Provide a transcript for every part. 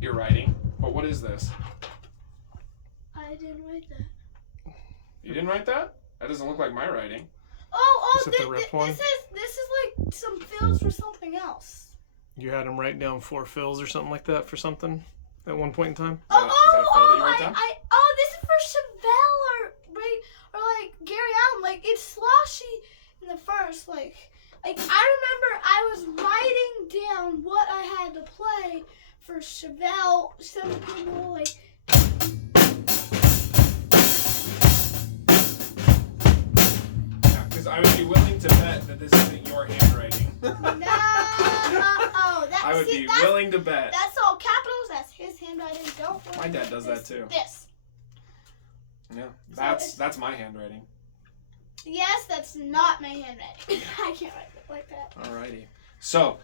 you're writing. But what is this? I didn't write that. You didn't write that? That doesn't look like my writing. Oh, Is it the ripped one? this is like some fills for something else. You had him write down 4 fills or something like that for something at one point in time? Is that a fill that you wrote down? This is for Chevelle or like Gary Allen. Like it's sloshy in the first. Like I remember I was writing down what I had to play for Chevelle. Some people like. Yeah, because I would be willing to bet that this isn't your handwriting. No. I would be willing to bet. That's all capitals. That's his handwriting. Don't worry. My dad does that too. This. Yeah, that's my handwriting. Yes, that's not my handwriting. I can't write it like that. Alrighty. So,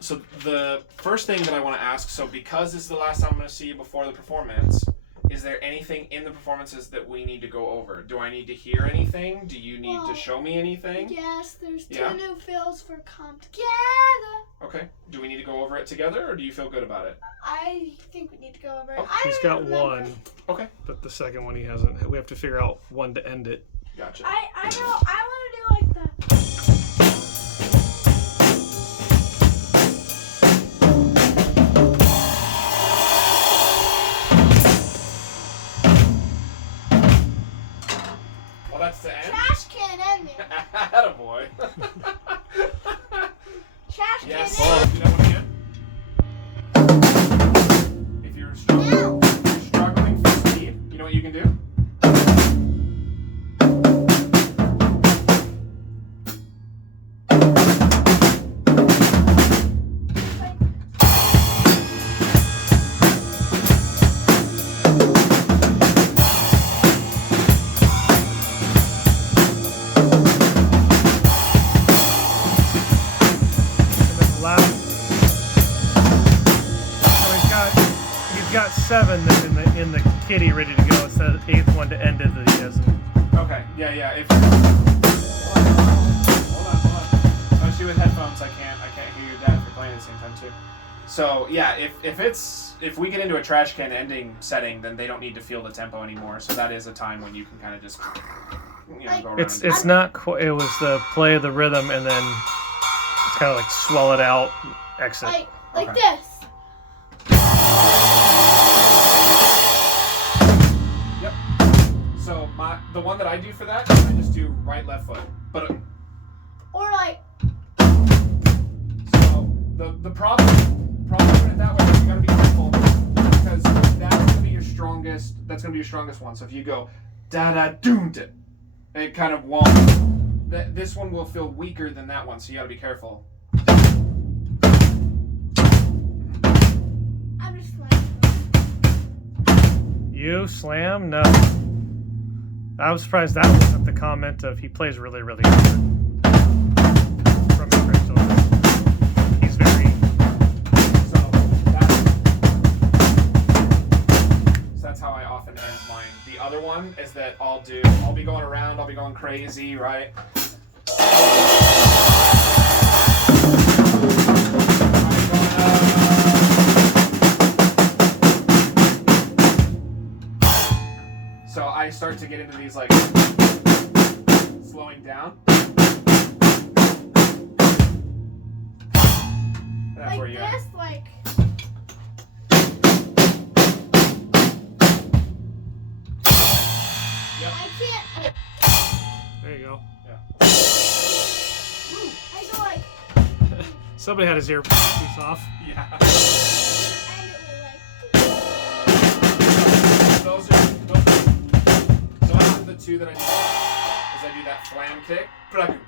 so the first thing that I want to ask, so because this is the last time I'm going to see you before the performance, is there anything in the performances that we need to go over? Do I need to hear anything? Do you need to show me anything? Yes, there's 2 Yeah? new fills for Come Together. Okay. Do we need to go over it together, or do you feel good about it? I think we need to go over it. Oh, He's got one, Okay. but the second one he hasn't. We have to figure out one to end it. Gotcha. I know. I want to do like the. Well, that's the end. Trash can ending. Attaboy. Trash can Yes. ending. Do that one again. If you're struggling for speed, you know what you can do? He's got 7 then in the kitty ready to go. It's the 8th one to end it that he hasn't. Okay. Yeah. If hold on. Especially with headphones, I can't hear your dad if you're playing at the same time too. So yeah, if we get into a trash can ending setting, then they don't need to feel the tempo anymore. So that is a time when you can kind of just go around. It's not quite. It was the play of the rhythm and then it's kind of like swell it out, exit. Like Okay. this. Yep. So the one that I do for that, I just do right, left foot. But Or like. so the problem doing it that way is you gotta be careful because that's gonna be your strongest. That's gonna be your strongest one. So if you go da da doom, it kind of won't. This one will feel weaker than that one. So you gotta be careful. I'm just like. You slam? No. I was surprised that wasn't the comment of he plays really, really hard. From his great children. He's very. So that's how I often end mine. The other one is that I'll be going around, I'll be going crazy, right? So I start to get into these like slowing down. That's Like where you this, like. Yep. I can't. There you go. I go like. Somebody had his earpiece off. Yeah. And it will like. Those are the 2 that I do. Is I do that flam kick, and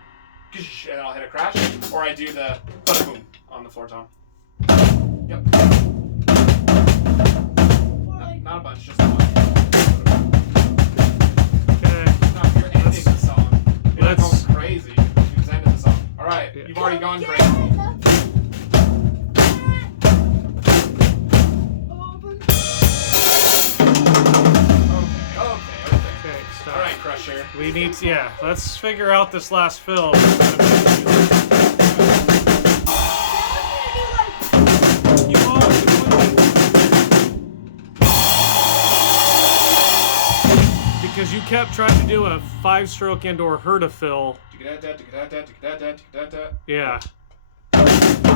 then I'll hit a crash, or I do the boom on the floor tom. Yep. Not a bunch, just a bunch. Okay. No, you're ending the song. You're not Let's- going crazy. You just ended the song. All right, Yeah. you've already gone crazy. Okay. Stop. All right, Crusher. We need to, yeah, let's figure out this last fill. You all- because you kept trying to do a 5-stroke and/or Herta fill. Yeah. Yeah. There we go.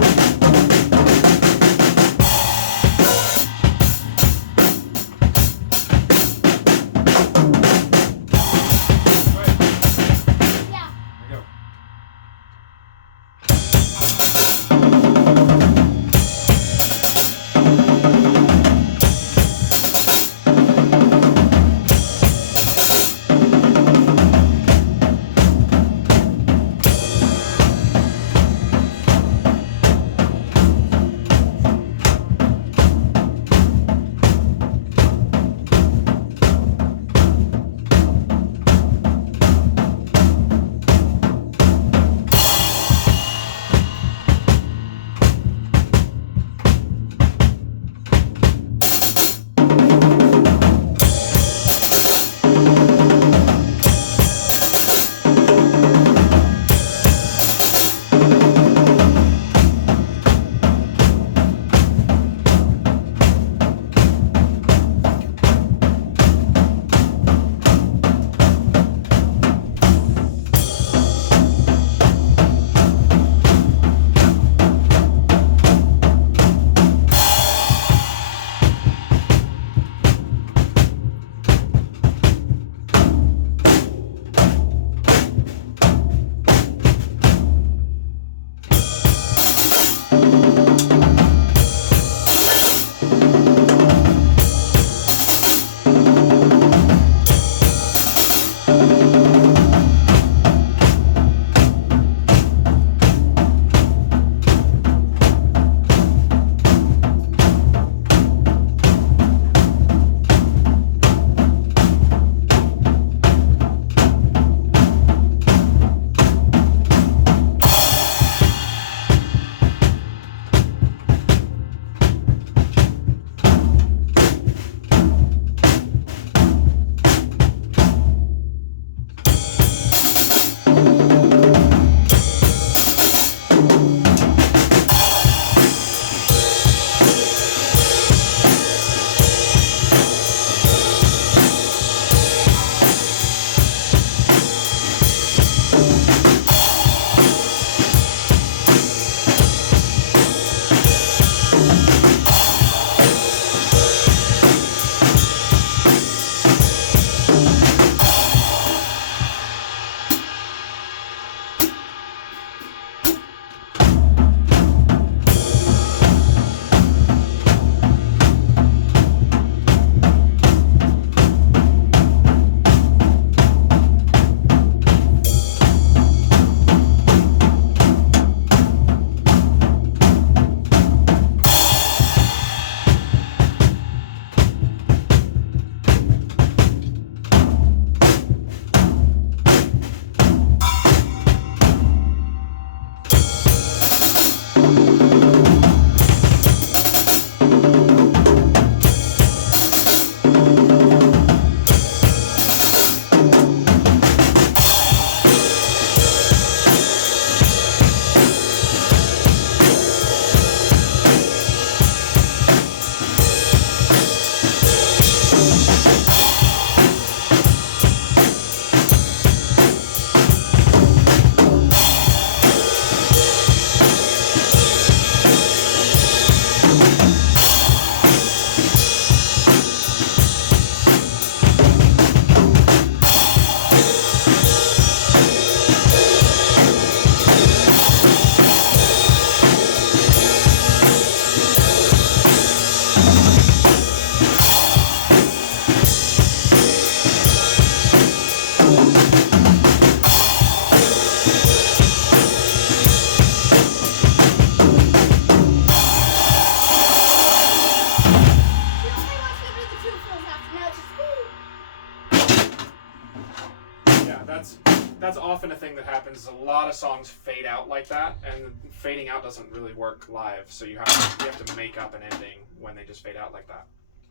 that's often a thing that happens. A lot of songs fade out like that, and fading out doesn't really work live. So you have to make up an ending when they just fade out like that.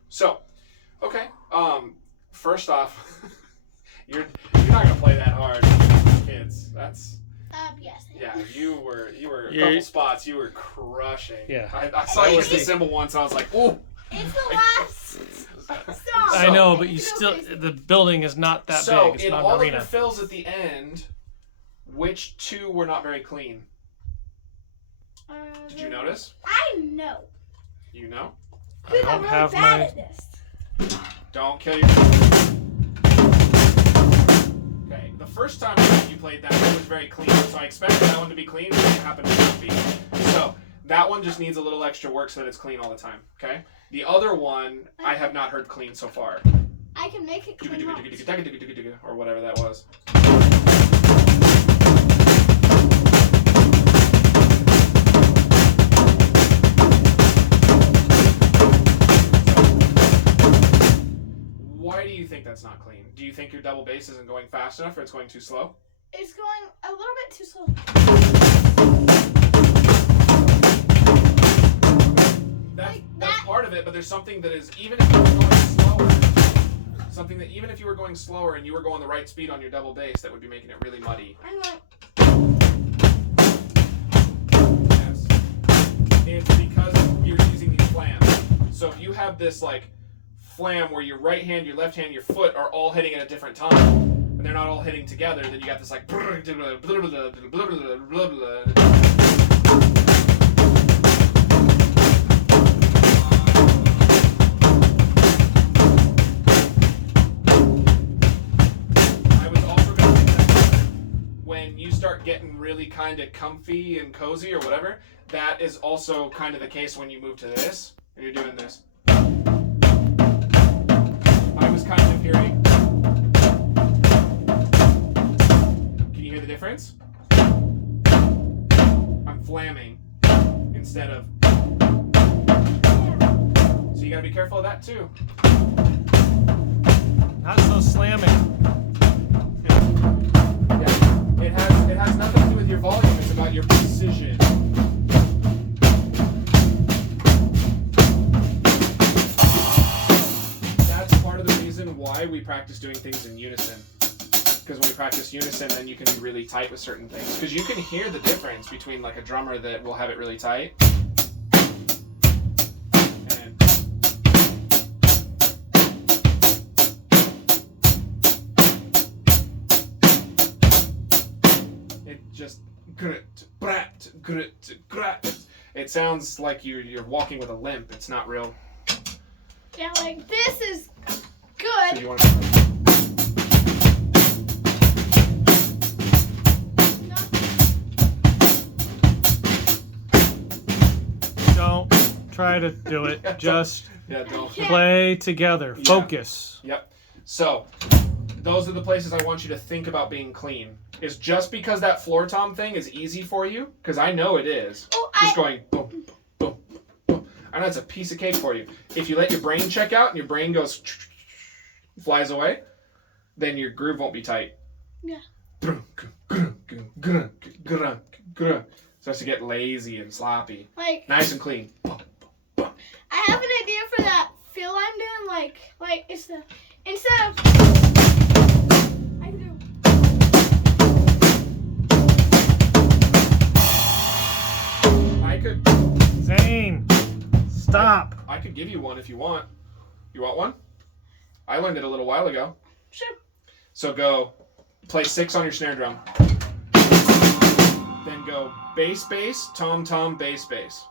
So, okay. First off, you're not gonna play that hard, kids. That's. Yes. Yeah, you were a couple spots. You were crushing. Yeah. I saw you hit the cymbal once, and I was like, "Ooh." It's the last song. off. I know, but It's you so still crazy. the building is not that So big. It's in not all an of arena. your fills at the end, which two were not very clean? Did you notice? I know. You know? I Dude, I'm don't really have bad my. at this. Don't kill yourself. Okay, the first time you played that, it was very clean, so I expected that one to be clean, but it happened to not be. So that one just needs a little extra work so that it's clean all the time. Okay? The other one, I have not heard clean so far. I can make it clean. Or whatever that was. Why do you think that's not clean? Do you think your double bass isn't going fast enough or it's going too slow? It's going a little bit too slow. That's part of it, but there's something that is, even if you were going slower, something that even if you were going slower and you were going the right speed on your double bass, that would be making it really muddy. I'm like, Yes. It's because you're using these flams. So if you have this like flam where your right hand, your left hand, your foot are all hitting at a different time, and they're not all hitting together, then you got this like I was also going to say that when you start getting really kind of comfy and cozy or whatever, that is also kind of the case when you move to this and you're doing this. I was kind of hearing. Can you hear the difference? I'm flamming instead of. So you gotta be careful of that too. Not so slamming. Yeah. It has nothing to do with your volume, it's about your precision. That's part of the reason why we practice doing things in unison. Because when we practice unison, then you can be really tight with certain things. Because you can hear the difference between like a drummer that will have it really tight. And it just grit, brat, grit, grat. It sounds like you're walking with a limp. It's not real. yeah, like this is So good. you want to. Don't try to do it. Just Yeah, don't. play together. Yeah. Focus. Yep. So, those are the places I want you to think about being clean. Is just because that floor tom thing is easy for you, because I know it is. Oh, Just going boom, boom, boom. I know it's a piece of cake for you. If you let your brain check out and your brain goes flies away, then your groove won't be tight. Yeah. Starts to get lazy and sloppy. Like, Nice and clean. I have an idea for that feel I'm doing. Like it's the instead of I can do. I could Zane, stop. I could give you one if you want. You want one? I learned it a little while ago. Sure. So go play 6 on your snare drum. Then go bass, bass, tom, tom, bass, bass.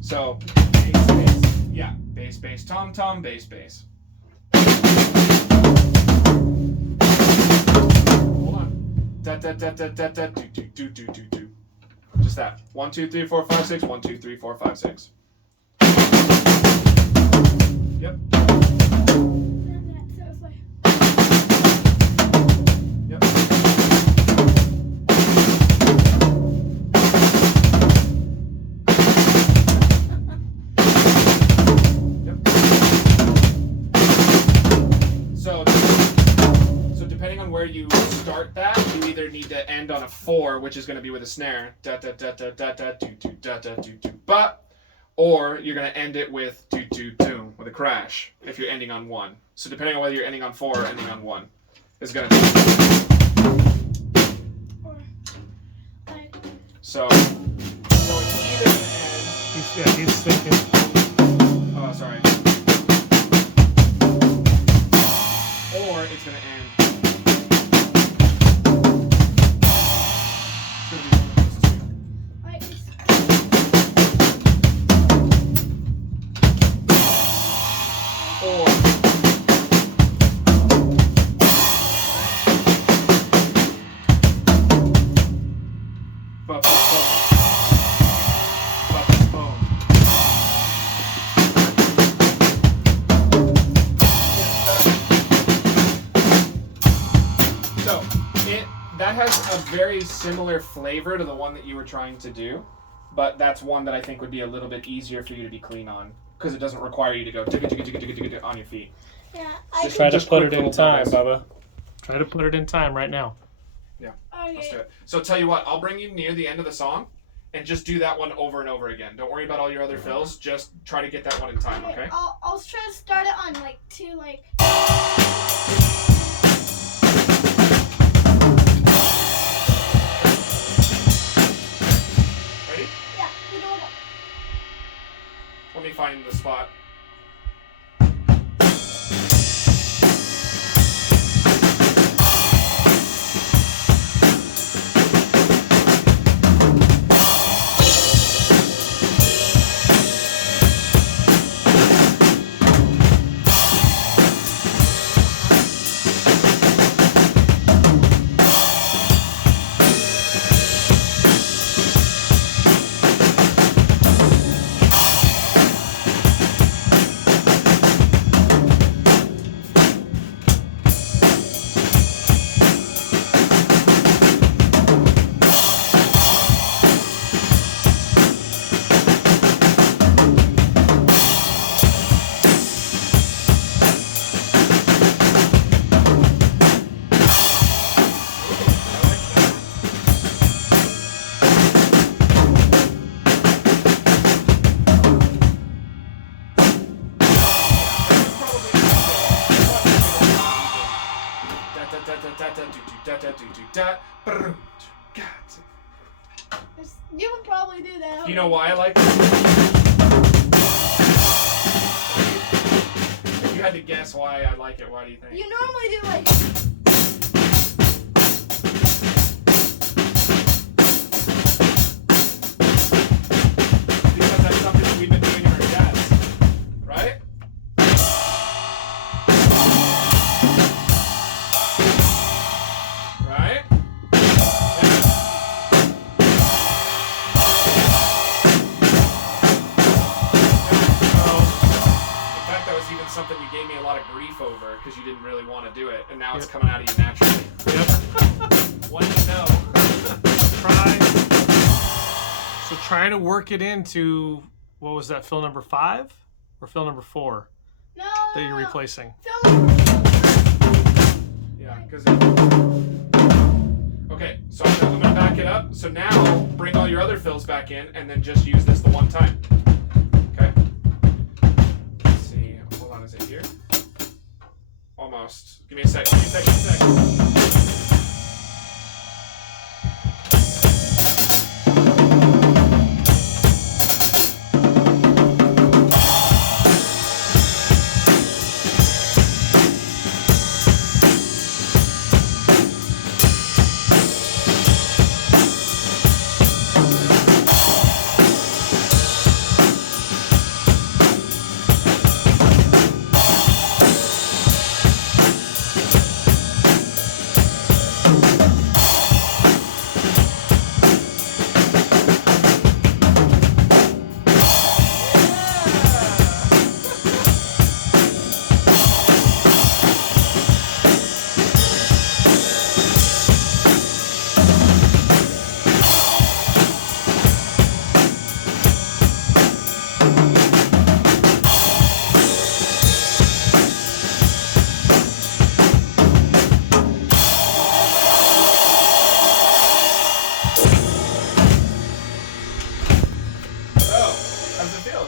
So bass, bass, yeah, bass, bass, tom, tom, bass, bass. Hold on. Da da da da da da do do do do do do. Just that. 1 2 3 4 5 6. 1 2 3 4 5 6. Yep. So it's like Yep. So depending on where you start that, you either need to end on a 4, which is going to be with a snare, da da da da da da do do da da do do ba, or you're going to end it with do do do with a crash if you're ending on 1. So depending on whether you're ending on 4 or ending on 1 is going to be. or like So it's either going to end. He's thinking. sorry. Or it's gonna end. It's gonna be one of those two. Alright, it's- Or ba ba boom. Ba ba boom. So that has a very similar flavor to the one that you were trying to do, but that's one that I think would be a little bit easier for you to be clean on because it doesn't require you to go on your feet. yeah, Just Try to just put quick it in little time, progress. Bubba. Try to put it in time right now. Let's do okay. it. So tell you what, I'll bring you near the end of the song, and just do that one over and over again. Don't worry about all your other fills. Just try to get that one in time, okay? I'll try to start it on like 2, like. Ready? Yeah, you know what? Let me find the spot. You would probably do that. You know why I like it? If you had to guess why I like it, why do you think? You normally do like. Because that's something that we've been doing in our jazz, right? Right? In fact, that was even something you gave me a lot of grief over because you didn't really want to do it, and now it's coming out of you naturally. Yep. What do you know? Try to work it into, what was that, fill number 5 or fill number 4 No. that you're replacing? Yeah, because okay, so I'm gonna back it up. So now bring all your other fills back in, and then just use this the one time. Okay. Let's see. Hold on, is it here? Almost. Give me a sec. Give me a sec. Give me a sec.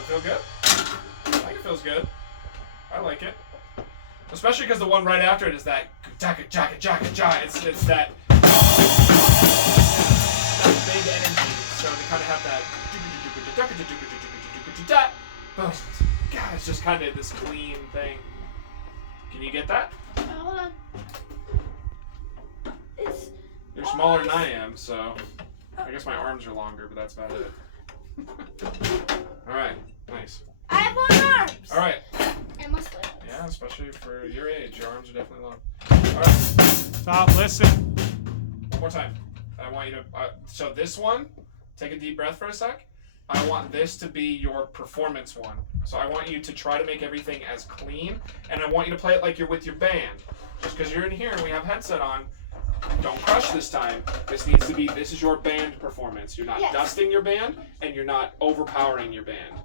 Feel good? I think it feels good. I like it. Especially because the one right after it is that jacka jacka jacka jacka. It's that big energy. So they kind of have that. Boom. God, it's just kind of this clean thing. Can you get that? Hold on. It's You're smaller than I am, so I guess my arms are longer, but that's about it. All right, nice. I have long arms. All right. And muscular. Yeah, especially for your age, your arms are definitely long. All right, Stop, listen. one more time. I want you to. So this one, take a deep breath for a sec. I want this to be your performance one. So I want you to try to make everything as clean, and I want you to play it like you're with your band. Just because you're in here and we have headset on, don't crush this time. This needs to be. This is your band performance. You're not Yes. dusting your band, and you're not overpowering your band.